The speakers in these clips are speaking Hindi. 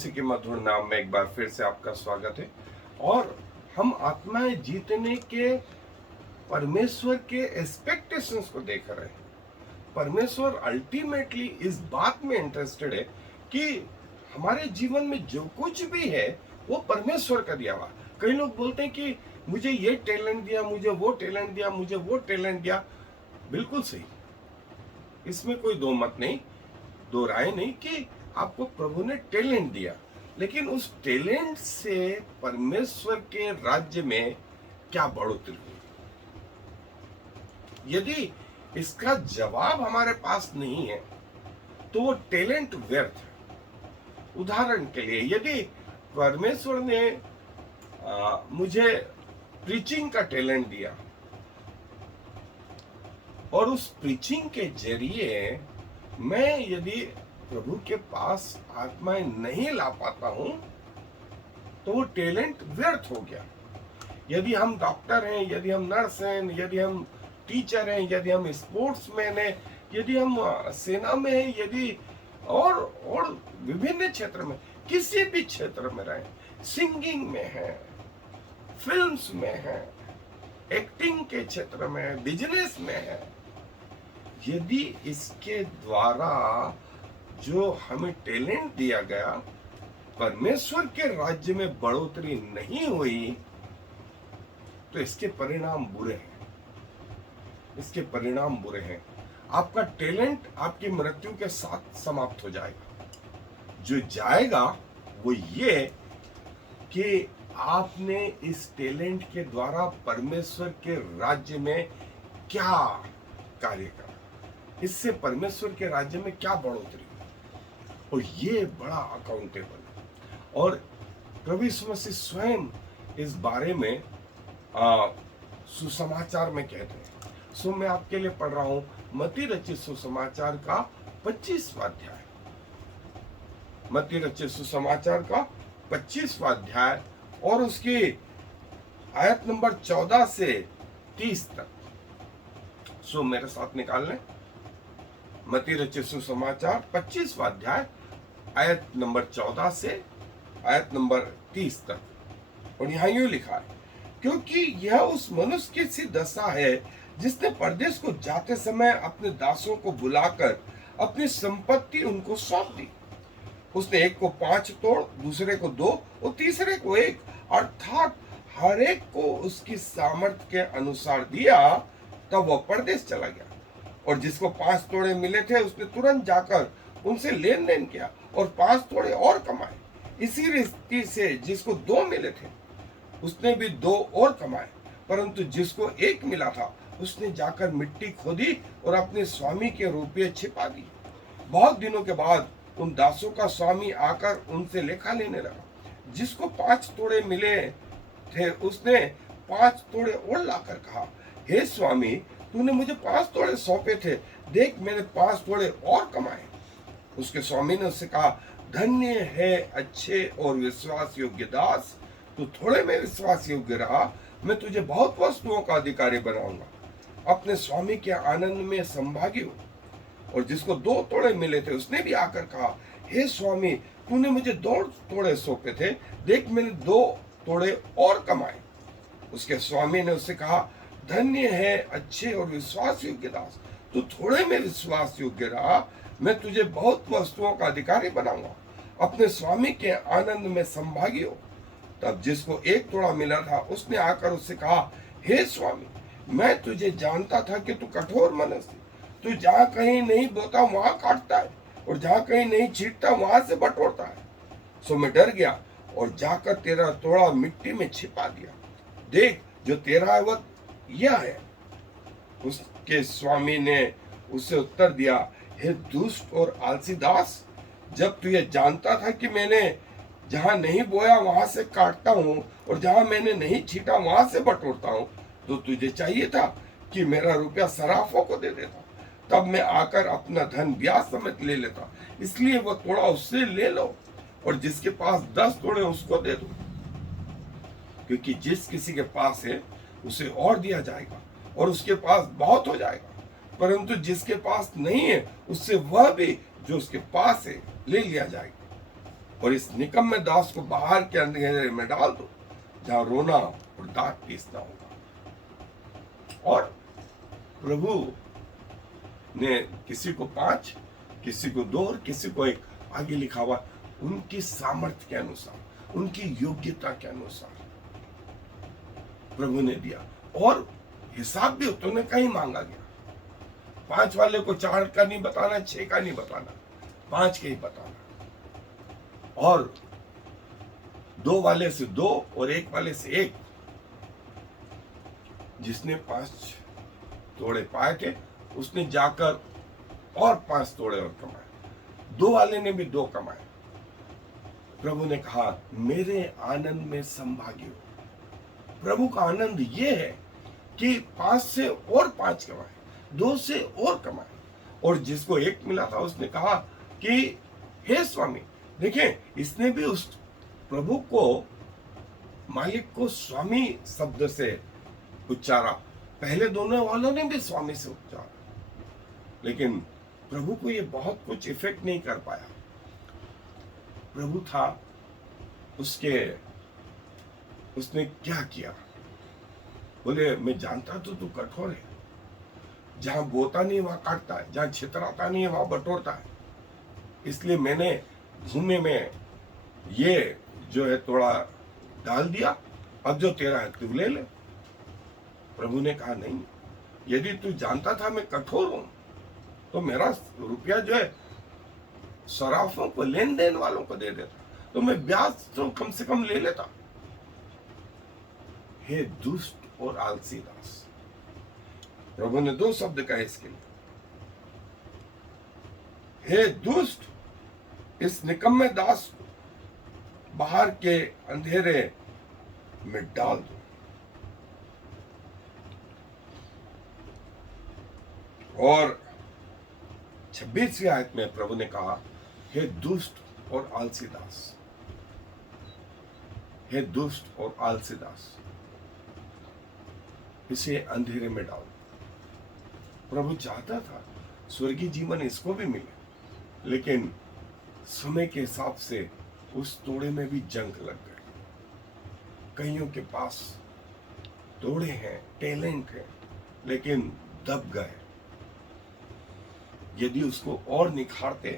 मसीह के मधुर नाम में एक बार फिर से आपका स्वागत है। और हम आत्माएं जीतने के परमेश्वर के एक्सपेक्टेशंस को देख रहे हैं। परमेश्वर अल्टीमेटली इस बात में इंटरेस्टेड है कि हमारे जीवन में जो कुछ भी है वो परमेश्वर का दिया हुआ। कई लोग बोलते हैं कि मुझे ये टैलेंट दिया, मुझे वो टैलेंट दिया, मुझे वो टैलेंट दिया। बिल्कुल सही, इसमें कोई दो मत नहीं, दो राय नहीं कि आपको प्रभु ने टैलेंट दिया, लेकिन उस टैलेंट से परमेश्वर के राज्य में क्या बढ़ोतरी हुई। यदि इसका जवाब हमारे पास नहीं है तो वो टैलेंट व्यर्थ है। उदाहरण के लिए, यदि परमेश्वर ने मुझे प्रीचिंग का टैलेंट दिया और उस प्रीचिंग के जरिए मैं यदि प्रभु के पास आत्माएं नहीं ला पाता हूं तो वो टैलेंट व्यर्थ हो गया। यदि हम डॉक्टर हैं, यदि हम नर्स हैं, यदि हम टीचर हैं, यदि हम स्पोर्ट्समैन हैं, यदि हम सेना में हैं, यदि और विभिन्न क्षेत्र में, किसी भी क्षेत्र में रहें, सिंगिंग में है, फिल्म्स में है, एक्टिंग के क्षेत्र में है, बिजनेस में है, यदि इसके द्वारा जो हमें टैलेंट दिया गया परमेश्वर के राज्य में बढ़ोतरी नहीं हुई तो इसके परिणाम बुरे हैं। इसके परिणाम बुरे हैं। आपका टैलेंट आपकी मृत्यु के साथ समाप्त हो जाएगा। जो जाएगा वो ये कि आपने इस टैलेंट के द्वारा परमेश्वर के राज्य में क्या कार्य करा, इससे परमेश्वर के राज्य में क्या बढ़ोतरी, और ये बड़ा अकाउंटेबल है। और प्रभु यीशु मसीह स्वयं इस बारे में सुसमाचार में कहते हैं। सो मैं आपके लिए पढ़ रहा हूं मत्ती रचित सुसमाचार का 25वां अध्याय। मत्ती रचित सुसमाचार का 25वां अध्याय और उसकी आयत नंबर 14 से 30 तक। सो मेरे साथ निकाल लें। मत्ती रचित सुसमाचार 25वां अध्याय आयत नंबर 14 से आयत नंबर 30 तक। और यहां यूं लिखा है, क्योंकि यह उस मनुष्य की सी दशा है जिसने परदेश को जाते समय अपने दासों को बुलाकर अपनी संपत्ति उनको सौंप दी। उसने एक को 5 तोड़, दूसरे को 2 और तीसरे को 1, अर्थात हर एक को उसकी सामर्थ्य के अनुसार दिया। तब वह परदेश चला गया। और जिसको 5 तोड़े मिले थे उसने तुरंत जाकर उनसे लेन देन किया और 5 तोड़े और कमाए। इसी रीति से जिसको 2 मिले थे उसने भी 2 और कमाए। परंतु जिसको 1 मिला था उसने जाकर मिट्टी खोदी और अपने स्वामी के रुपये छिपा दिए। बहुत दिनों के बाद उन दासों का स्वामी आकर उनसे लेखा लेने लगा। जिसको 5 तोड़े मिले थे उसने 5 तोड़े और लाकर कहा, हे स्वामी, तूने मुझे 5 तोड़े सौंपे थे, देख मैंने 5 तोड़े और कमाए। उसके स्वामी ने उससे कहा, धन्य है अच्छे और विश्वास योग्य दास, तू थोड़े में विश्वास योग्य रहा, मैं तुझे बहुत वस्तुओं का अधिकारी बनाऊंगा। अपने स्वामी के आनंद में संभागी हो। और जिसको 2 तोड़े मिले थे उसने भी आकर कहा, हे स्वामी, तूने मुझे 2 तोड़े सौंपे थे, देख मैंने 2 तोड़े और कमाए। उसके स्वामी ने उससे कहा, धन्य है अच्छे और विश्वास योग्य दास, तू थोड़े में विश्वास योग्य रहा, मैं तुझे बहुत वस्तुओं का अधिकारी बनाऊंगा। अपने स्वामी के आनंद में संभागी हो। तब जिसको 1 तोड़ा मिला था उसने आकर उससे कहा, हे स्वामी, मैं तुझे जानता था कि तू कठोर मनुष्य, तू जहाँ कहीं नहीं बोता वहां काटता है और जहाँ कहीं नहीं छींटता वहां से बटोरता है। सो मैं डर गया और जाकर तेरा तोड़ा मिट्टी में छिपा दिया। देख, जो तेरा है वह यह है। उसके स्वामी ने उसे उत्तर दिया, हे दुष्ट और आलसी दास, जब तू ये जानता था कि मैंने जहां नहीं बोया वहां से काटता हूँ और जहां मैंने नहीं छीटा वहां से बटोरता हूँ, तो तुझे चाहिए था कि मेरा रुपया सराफों को दे देता, तब मैं आकर अपना धन ब्याज समेत ले लेता। इसलिए वो तोड़ा उससे ले लो और जिसके पास 10 तोड़े उसको दे दो, क्योंकि जिस किसी के पास है उसे और दिया जाएगा और उसके पास बहुत हो जाएगा, परंतु जिसके पास नहीं है उससे वह भी जो उसके पास है ले लिया जाएगा। और इस निकम्मे दास को बाहर के अंधेरे में डाल दो, जहां रोना और दांत पीसना होगा। और प्रभु ने किसी को 5, किसी को 2 और किसी को 1 आगे लिखा हुआ उनकी सामर्थ्य के अनुसार, उनकी योग्यता के अनुसार प्रभु ने दिया। और हिसाब भी उतने का ही मांगा गया। 5 वाले को 4 का नहीं बताना, 6 का नहीं बताना, 5 के ही बताना। और 2 वाले से 2 और 1 वाले से 1। जिसने 5 तोड़े पाए थे उसने जाकर और 5 तोड़े और कमाए। 2 वाले ने भी 2 कमाए। प्रभु ने कहा मेरे आनंद में संभागी हो। प्रभु का आनंद ये है कि 5 से और 5 कमाए, 2 से और कमाए। और जिसको 1 मिला था उसने कहा कि हे स्वामी, देखें इसने भी उस प्रभु को, मालिक को स्वामी शब्द से उच्चारा। पहले दोनों वालों ने भी स्वामी से उच्चारा, लेकिन प्रभु को ये बहुत कुछ इफेक्ट नहीं कर पाया। प्रभु था उसने क्या किया, बोले मैं जानता तो तू कठोर है, जहां बोता नहीं वहां काटता है, जहां छितराता नहीं है वहां बटोरता है, इसलिए मैंने भूमि में ये जो है थोड़ा डाल दिया, अब जो तेरा है तू ले ले। प्रभु ने कहा नहीं, यदि तू जानता था मैं कठोर हूं तो मेरा रुपया जो है सराफों को, लेन देन वालों को दे देता, तो मैं ब्याज तो कम से कम ले लेता। हे दुष्ट और आलसी दास। प्रभु ने 2 शब्द कहे इसके लिए, हे दुष्ट, इस निकम्मे दास को बाहर के अंधेरे में डाल दो। और 26वीं आयत में प्रभु ने कहा हे दुष्ट और आलसी दास, हे दुष्ट और आलसी दास, इसे अंधेरे में डाल। प्रभु चाहता था स्वर्गीय जीवन इसको भी मिले, लेकिन समय के हिसाब से उस तोड़े में भी जंग लग गए। कईयों के पास तोड़े हैं, टैलेंट है, लेकिन दब गए। यदि उसको और निखारते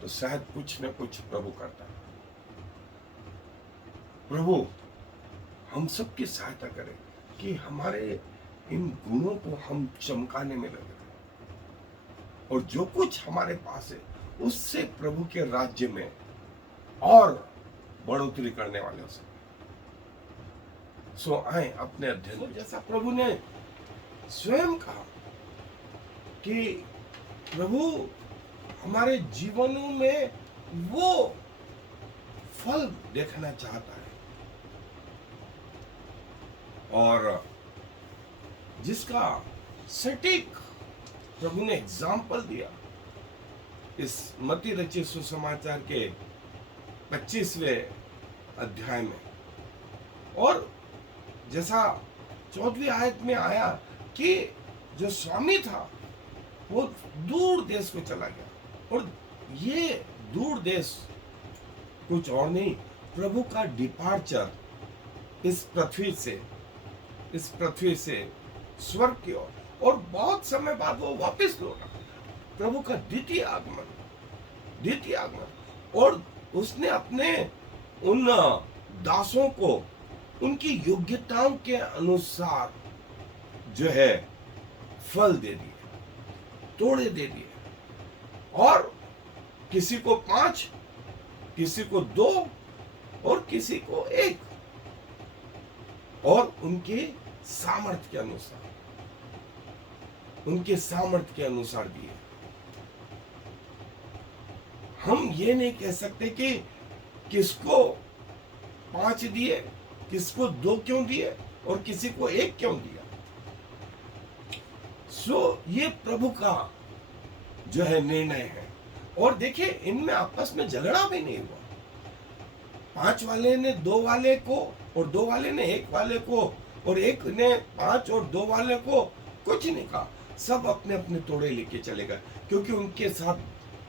तो शायद कुछ न कुछ प्रभु करता। प्रभु हम सबकी सहायता करें कि हमारे इन गुणों को हम चमकाने में लगे, और जो कुछ हमारे पास है उससे प्रभु के राज्य में और बढ़ोतरी करने वाले हो सके। सो आए अपने अध्ययन, जैसा प्रभु ने स्वयं कहा कि प्रभु हमारे जीवनों में वो फल देखना चाहता है, और जिसका सटीक प्रभु ने एग्जाम्पल दिया इस मत्ती रचित सुसमाचार के 25वें अध्याय में। और जैसा 14वीं आयत में आया कि जो स्वामी था वो दूर देश को चला गया, और ये दूर देश कुछ और नहीं, प्रभु का डिपार्चर इस पृथ्वी से स्वर्ग की ओर, और बहुत समय बाद वो वापस लौटा। प्रभु का द्वितीय आगमन, और उसने अपने उन दासों को उनकी योग्यताओं के अनुसार जो है फल दे दिए, तोड़े दे दिए, और किसी को 5, किसी को 2 और किसी को 1, और उनके सामर्थ्य के अनुसार दिए। हम ये नहीं कह सकते कि किसको 5 दिए, किसको 2 क्यों दिए और किसी को 1 क्यों दिया। ये प्रभु का जो है निर्णय है। और देखिए इनमें आपस में झगड़ा भी नहीं हुआ। 5 वाले ने 2 वाले को, और 2 वाले ने 1 वाले को, और 1 ने 5 और 2 वाले को कुछ नहीं कहा। सब अपने अपने तोड़े लेके चले गए, क्योंकि उनके साथ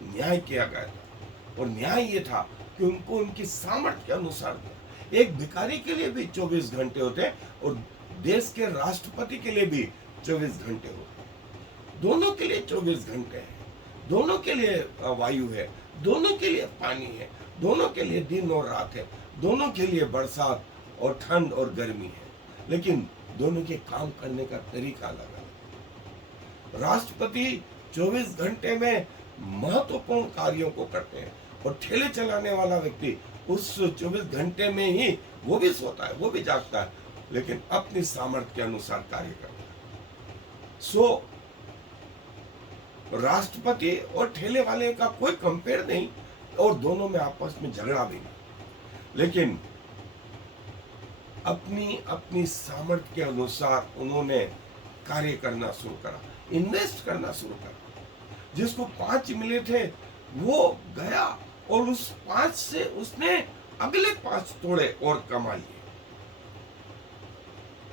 न्याय किया गया था। और न्याय ये था कि उनको उनकी सामर्थ्य के अनुसार दिया। एक भिखारी के लिए भी 24 घंटे होते हैं और देश के राष्ट्रपति के लिए भी 24 घंटे होते हैं। दोनों के लिए 24 घंटे हैं, दोनों के लिए वायु है, दोनों के लिए पानी है, दोनों के लिए दिन और रात है, दोनों के लिए बरसात और ठंड और गर्मी है, लेकिन दोनों के काम करने का तरीका अलग अलग। राष्ट्रपति 24 घंटे में महत्वपूर्ण कार्यों को करते हैं और ठेले चलाने वाला व्यक्ति उस 24 घंटे में ही वो भी सोता है, वो भी जागता है, लेकिन अपनी सामर्थ्य के अनुसार कार्य करता है। सो राष्ट्रपति और ठेले वाले का कोई कंपेयर नहीं और दोनों में आपस में झगड़ा भी नहीं, लेकिन अपनी अपनी सामर्थ्य के अनुसार उन्होंने कार्य करना शुरू करा, इन्वेस्ट करना शुरू करा। जिसको 5 मिले थे वो गया और उस 5 से उसने अगले 5 तोड़े और कमा लिए,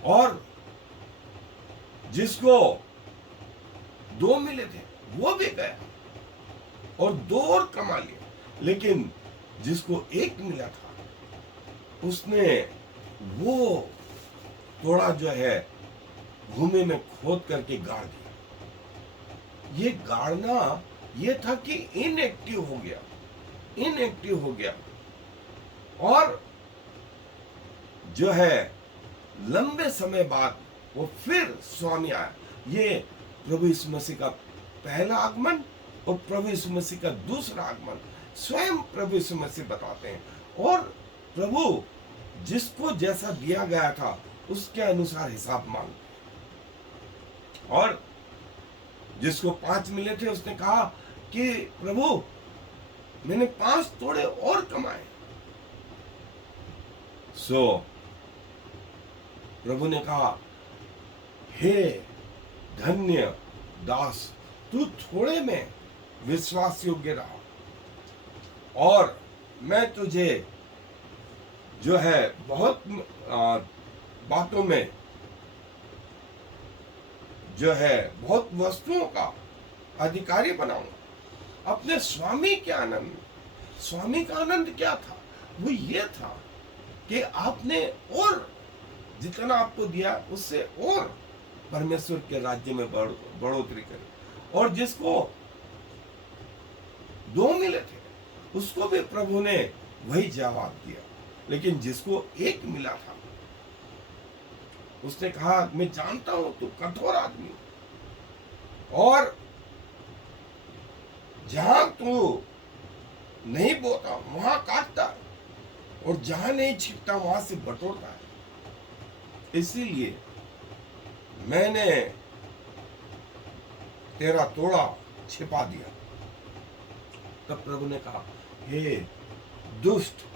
और जिसको 2 मिले थे वो भी गया और 2 और कमा लिए, लेकिन जिसको 1 मिला था उसने वो थोड़ा जो है भूमि में खोद करके गाड़ दिया। ये गाड़ना ये था कि इनएक्टिव हो गया और जो है लंबे समय बाद वो फिर स्वामी आया। ये प्रभु यीशु मसीह का पहला आगमन और प्रभु यीशु मसीह का दूसरा आगमन स्वयं प्रभु यीशु मसीह बताते हैं, और प्रभु जिसको जैसा दिया गया था उसके अनुसार हिसाब मांगते हैं। और जिसको 5 मिले थे उसने कहा कि प्रभु मैंने 5 तोड़े और कमाए। सो प्रभु ने कहा, हे धन्य दास, तू थोड़े में विश्वास योग्य रहा और मैं तुझे जो है बहुत बातों में जो है बहुत वस्तुओं का अधिकारी बनाऊंगा। अपने स्वामी के आनंद, स्वामी का आनंद क्या था? वो ये था कि आपने और जितना आपको दिया उससे और परमेश्वर के राज्य में बढ़ोतरी करी। और जिसको 2 मिले थे उसको भी प्रभु ने वही जवाब दिया, लेकिन जिसको 1 मिला था उसने कहा, मैं जानता हूं तू कठोर आदमी और जहां तू नहीं बोता वहां काटता है और जहां नहीं छिपता वहां से बटोरता है, इसीलिए मैंने तेरा तोड़ा छिपा दिया। तब प्रभु ने कहा, हे दुष्ट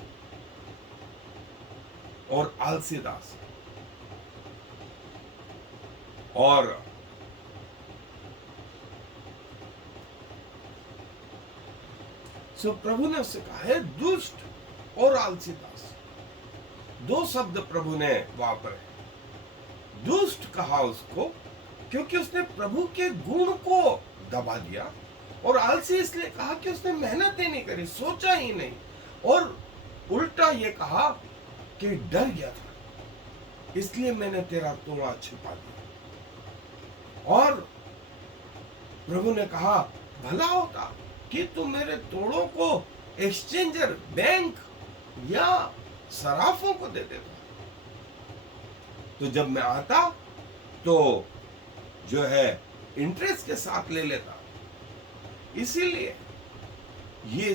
और आलसी दास, और सो प्रभु ने उससे कहा, है दुष्ट और आलसी दास। 2 शब्द प्रभु ने वापरे। दुष्ट कहा उसको क्योंकि उसने प्रभु के गुण को दबा दिया, और आलसी इसलिए कहा कि उसने मेहनत ही नहीं करी, सोचा ही नहीं, और उल्टा ये कहा कि डर गया था, इसलिए मैंने तेरा तोड़ा छिपा दिया। और प्रभु ने कहा, भला होता कि तू मेरे तोड़ों को एक्सचेंजर, बैंक या सराफों को दे देता, तो जब मैं आता तो जो है इंटरेस्ट के साथ ले लेता। इसीलिए ये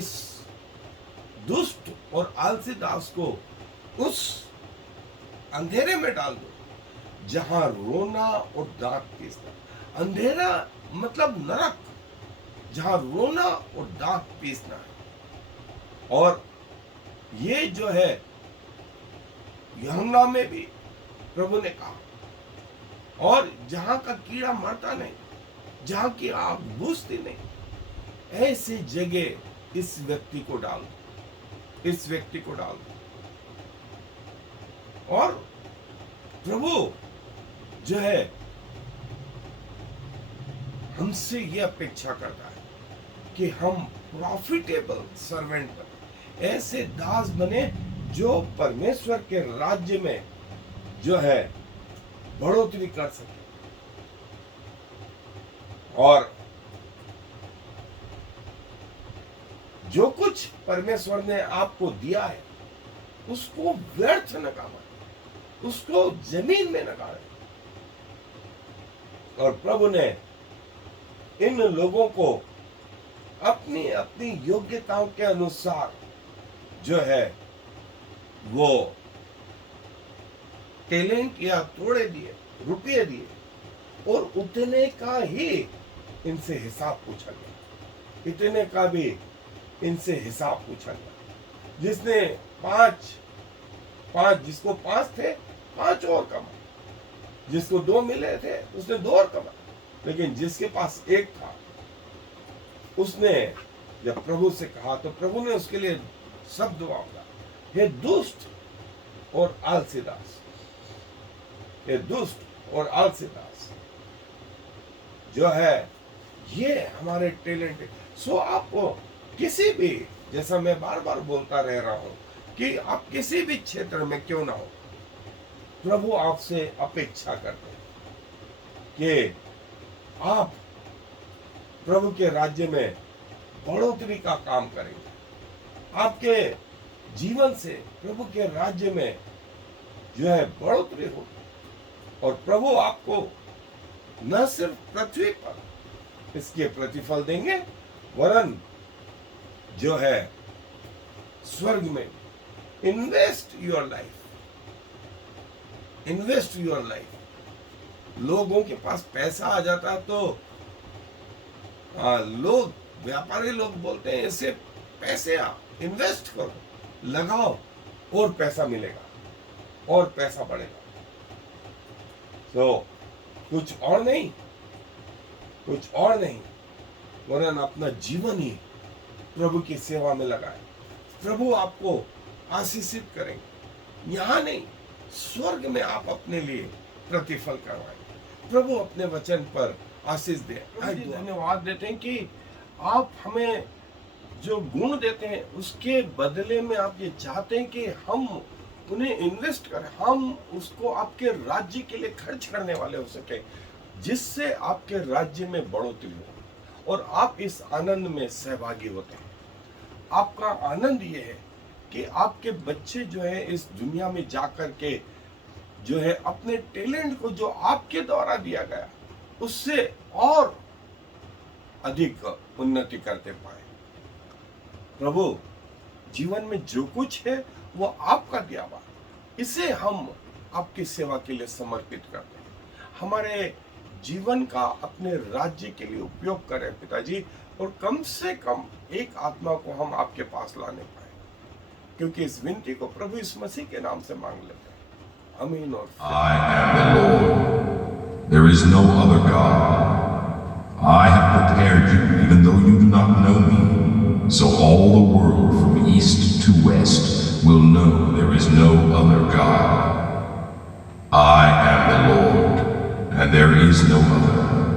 दुष्ट और आलसी दास को उस अंधेरे में डाल दो जहां रोना और दांत पीसना। अंधेरा मतलब नरक, जहां रोना और दांत पीसना है। और ये जो है यूहन्ना में भी प्रभु ने कहा, और जहां का कीड़ा मरता नहीं, जहां की आग बुझती नहीं, ऐसी जगह इस व्यक्ति को डाल दो, इस व्यक्ति को डाल दो। और प्रभु जो है हमसे यह अपेक्षा करता है कि हम प्रॉफिटेबल सर्वेंट बने, ऐसे दास बने जो परमेश्वर के राज्य में जो है बढ़ोतरी कर सके और जो कुछ परमेश्वर ने आपको दिया है उसको व्यर्थ न गावे, उसको जमीन में न गावे। और प्रभु ने इन लोगों को अपनी अपनी योग्यताओं के अनुसार जो है वो टैलेंट या थोड़े दिए, रुपये दिए और उतने का ही इनसे हिसाब पूछा गया, इतने का भी इनसे हिसाब पूछा गया। जिसने पांच जिसको 5 थे 5 और कमा, जिसको 2 मिले थे उसने 2 और कमा, लेकिन जिसके पास 1 था उसने जब प्रभु से कहा तो प्रभु ने उसके लिए शब्द वापरा, हे दुष्ट और आलसी दास, हे दुष्ट और आलसी दास। जो है ये हमारे टैलेंट है। सो आपको किसी भी, जैसा मैं बार बार बोलता रह रहा हूं कि आप किसी भी क्षेत्र में क्यों ना हो, प्रभु आपसे अपेक्षा करते हैं कि आप प्रभु के राज्य में बढ़ोतरी का काम करेंगे। आपके जीवन से प्रभु के राज्य में जो है बढ़ोतरी होगी और प्रभु आपको न सिर्फ पृथ्वी पर इसके प्रतिफल देंगे वरन जो है स्वर्ग में इन्वेस्ट योर लाइफ। लोगों के पास पैसा आ जाता है तो लोग, व्यापारी लोग बोलते हैं ऐसे पैसे आप इन्वेस्ट करो, लगाओ और पैसा मिलेगा और पैसा बढ़ेगा। तो कुछ और नहीं वरन अपना जीवन ही प्रभु की सेवा में लगाए। प्रभु आपको आशीषित करेंगे, यहाँ नहीं स्वर्ग में आप अपने लिए प्रतिफल करवाएंगे। प्रभु अपने वचन पर आशीष दे। धन्यवाद देते हैं कि आप हमें जो गुण देते हैं उसके बदले में आप ये चाहते हैं कि हम उन्हें इन्वेस्ट करें, हम उसको आपके राज्य के लिए खर्च करने वाले हो सके, जिससे आपके राज्य में बढ़ोतरी हो और आप इस आनंद में सहभागी होते हैं। आपका आनंद ये है कि आपके बच्चे जो है इस दुनिया में जाकर के जो है अपने टैलेंट को जो आपके द्वारा दिया गया उससे और अधिक उन्नति करते पाए। प्रभु जीवन में जो कुछ है वो आपका दिया हुआ, इसे हम आपकी सेवा के लिए समर्पित करते हैं। हमारे जीवन का अपने राज्य के लिए उपयोग करें पिताजी, और कम से कम एक आत्मा को हम आपके पास लाने पाए, क्योंकि इस विनती को प्रभु इस मसीह के नाम से मांग लेते हैं। आमीन। और I am the Lord. There is no other God. I have prepared you even though you do not know me. So all the world from east to west will know there is no other God. I am the Lord, and there is no other.